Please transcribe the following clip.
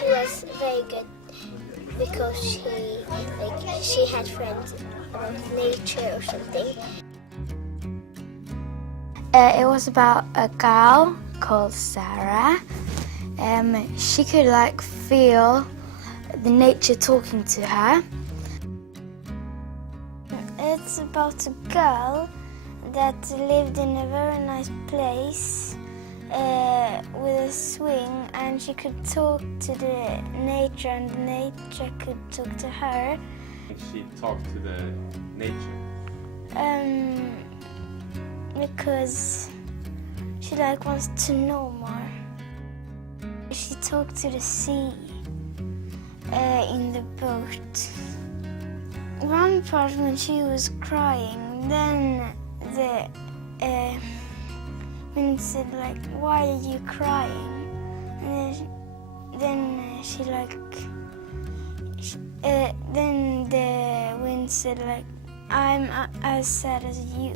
she was very good because she had friends about nature or something. It was about a girl called Sarah. She could feel the nature talking to her. It's about a girl that lived in a very nice place with a swing, and she could talk to the nature and the nature could talk to her. She talked to the nature? Because she wants to know more. She talked to the sea in the boat. One part when she was crying, then the wind said why are you crying? And then then the wind said I'm as sad as you.